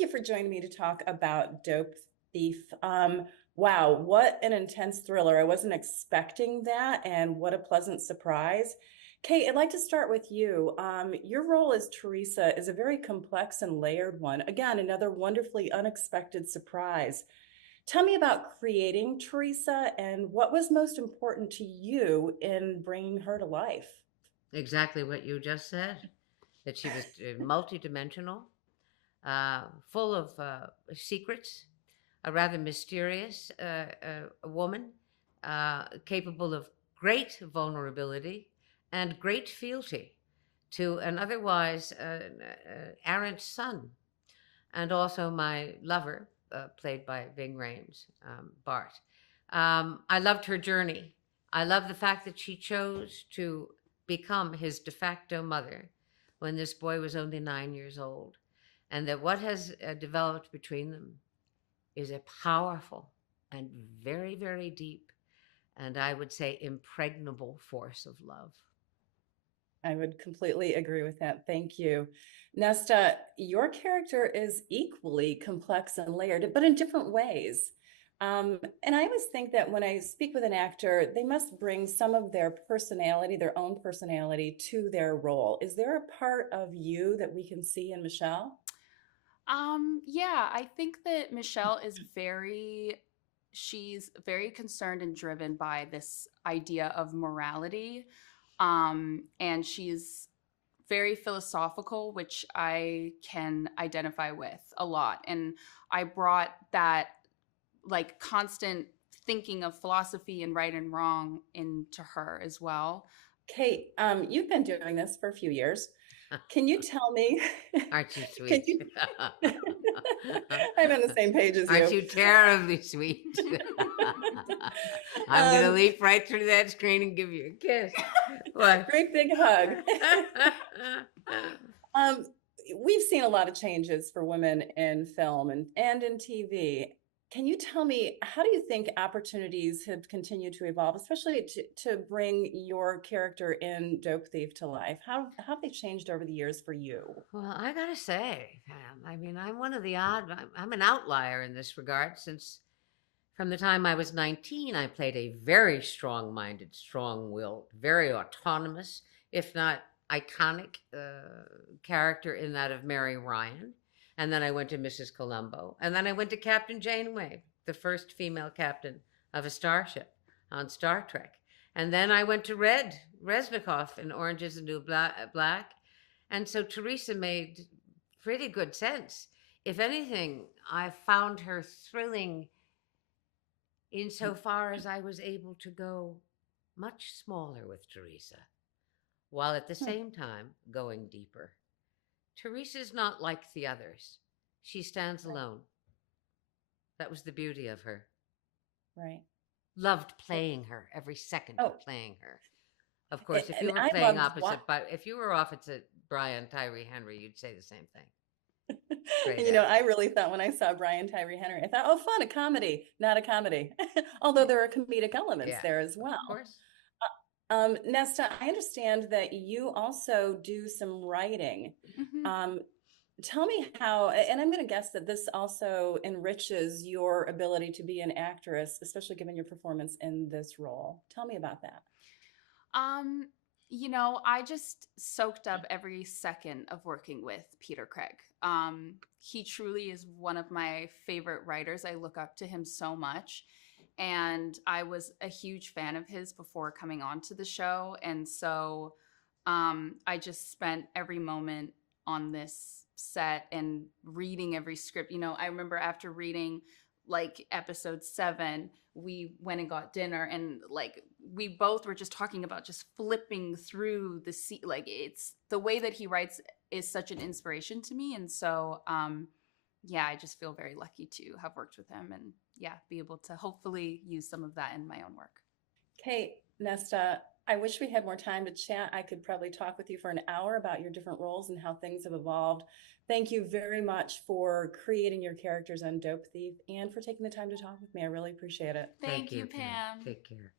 Thank you for joining me to talk about Dope Thief. Wow, what an intense thriller. I wasn't expecting that, and what a pleasant surprise. Kate, I'd like to start with you. Your role as Teresa is a very complex and layered one. Again, another wonderfully unexpected surprise. Tell me about creating Teresa and what was most important to you in bringing her to life. Exactly what you just said, that she was multidimensional, full of secrets, a rather mysterious woman, capable of great vulnerability and great fealty to an otherwise errant son, and also my lover, played by Ving Rhames, Bart. I loved her journey. I love the fact that she chose to become his de facto mother when this boy was only 9 years old, and that what has developed between them is a powerful and very, very deep, and I would say impregnable force of love. I would completely agree with that. Thank you. Nesta, your character is equally complex and layered, but in different ways. And I always think that when I speak with an actor, they must bring some of their personality, their own personality to their role. Is there a part of you that we can see in Michelle? Yeah, I think that Michelle is she's very concerned and driven by this idea of morality. And she's very philosophical, which I can identify with a lot. And I brought that like constant thinking of philosophy and right and wrong into her as well. Kate, you've been doing this for a few years. Can you tell me, Aren't you can sweet? you, I'm on the same page as Aren't you. you terribly sweet? I'm going to Um, leap right through that screen and give you a kiss. What? Great big hug. Um, we've seen a lot of changes for women in film and in TV. Can you tell me, how do you think opportunities have continued to evolve, especially to bring your character in Dope Thief to life? How have they changed over the years for you? Well, I gotta say, Pam, I mean, I'm one of the odd, I'm an outlier in this regard since from the time I was 19, I played a very strong minded, strong willed, very autonomous, if not iconic character in that of Mary Ryan. And then I went to Mrs. Columbo. And then I went to Captain Janeway, the first female captain of a starship on Star Trek. And then I went to Red Resnikoff in Orange is the New Black. And so Teresa made pretty good sense. If anything, I found her thrilling insofar as I was able to go much smaller with Teresa, while at the Hmm, same time going deeper. Teresa's not like the others. She stands right, alone. That was the beauty of her. right. Loved Oh, playing her, every second oh, of playing her. Of course, if you and were I playing loved what opposite, but if you were opposite Brian Tyree Henry, you'd say the same thing. Great you know, I actor. really thought when I saw Brian Tyree Henry, I thought, oh, fun, a comedy, not a comedy. Although there are comedic elements Yeah, there as of well. course. Nesta, I understand that you also do some writing. Hmm. Um, Tell me how, and I'm going to guess that this also enriches your ability to be an actress, especially given your performance in this role. Tell me about that. Um, I just soaked up every second of working with Peter Craig. He truly is one of my favorite writers. I look up to him so much. And I was a huge fan of his before coming onto the show. And so I just spent every moment on this set and reading every script. I remember after reading like episode 7, we went and got dinner, and like we both were just talking about just flipping through the like it's the way that he writes is such an inspiration to me. And so yeah, I just feel very lucky to have worked with him, and yeah, be able to hopefully use some of that in my own work. Kate, Nesta, I wish we had more time to chat. I could probably talk with you for an hour about your different roles and how things have evolved. Thank you very much for creating your characters on Dope Thief and for taking the time to talk with me. I really appreciate it. Thank Thank you, you, Pam. Pam. Take care.